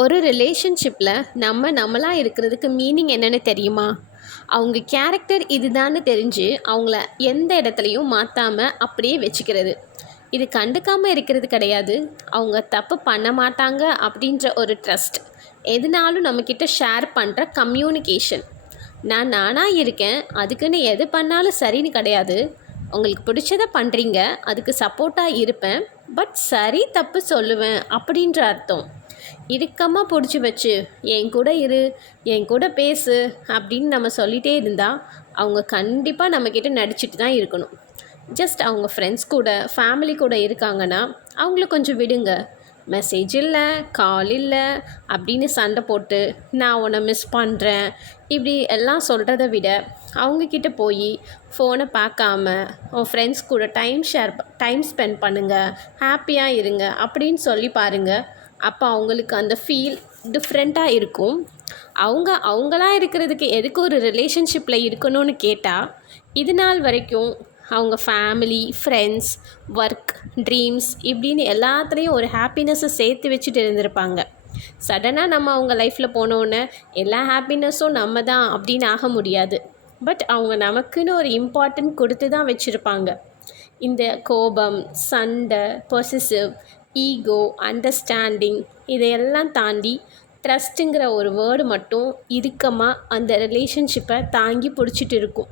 ஒரு ரிலேஷன்ஷிப்பில் நம்மளாக இருக்கிறதுக்கு மீனிங் என்னென்னு தெரியுமா? அவங்க கேரக்டர் இதுதான்னு தெரிஞ்சு அவங்கள எந்த இடத்துலையும் மாற்றாமல் அப்படியே வச்சுக்கிறது. இது கண்டுக்காமல் இருக்கிறது கிடையாது. அவங்க தப்பு பண்ண மாட்டாங்க அப்படின்ற ஒரு ட்ரஸ்ட். எதுனாலும் நம்மக்கிட்ட ஷேர் பண்ணுற கம்யூனிகேஷன். நானாக இருக்கேன், அதுக்குன்னு எது பண்ணாலும் சரின்னு கிடையாது. உங்களுக்கு பிடிச்சதை பண்ணுறீங்க, அதுக்கு சப்போர்ட்டாக இருப்பேன், பட் சரி தப்பு சொல்லுவேன் அப்படின்ற அர்த்தம். இறுக்கமாக பிடிச்சி வச்சு என் கூட இரு, என் கூட பேசு அப்படின்னு நம்ம சொல்லிகிட்டே இருந்தால் அவங்க கண்டிப்பாக நம்மக்கிட்ட நடிச்சிட்டு தான் இருக்கணும். ஜஸ்ட் அவங்க ஃப்ரெண்ட்ஸ் கூட ஃபேமிலி கூட இருக்காங்கன்னா அவங்கள கொஞ்சம் விடுங்க. மெசேஜ் இல்லை, கால் இல்லை அப்படின்னு சண்டை போட்டு நான் உன்னை மிஸ் பண்ணுறேன் இப்படி எல்லாம் சொல்கிறத விட அவங்கக்கிட்ட போய் ஃபோனை பார்க்காம உன் ஃப்ரெண்ட்ஸ் கூட டைம் ஸ்பெண்ட் பண்ணுங்கள், ஹாப்பியாக இருங்க அப்படின்னு சொல்லி பாருங்கள். அப்போ அவங்களுக்கு அந்த ஃபீல் டிஃப்ரெண்ட்டாக இருக்கும். அவங்களா இருக்கிறதுக்கு எதுக்கு ஒரு ரிலேஷன்ஷிப்பில் இருக்கணும்னு கேட்டால், இது நாள் வரைக்கும் அவங்க ஃபேமிலி, ஃப்ரெண்ட்ஸ், ஒர்க், ட்ரீம்ஸ் இப்படின்னு எல்லாத்துலேயும் ஒரு ஹாப்பினஸ்ஸை சேர்த்து வச்சுட்டு இருந்திருப்பாங்க. சடனாக நம்ம அவங்க லைஃப்பில் போனோன்னே எல்லா ஹாப்பினஸ்ஸும் நம்ம தான் அப்படின்னு ஆக முடியாது. பட் அவங்க நமக்குன்னு ஒரு இம்பார்ட்டன்ட் கொடுத்து தான் வச்சுருப்பாங்க. இந்த கோபம், சண்டை, பொசசிவ், ஈகோ, அண்டர்ஸ்டாண்டிங் இதையெல்லாம் தாண்டி ட்ரஸ்ட்டுங்கிற ஒரு வேர்டு மட்டும் இறுக்கமாக அந்த ரிலேஷன்ஷிப்பை தாங்கி பிடிச்சிட்டு இருக்கும்.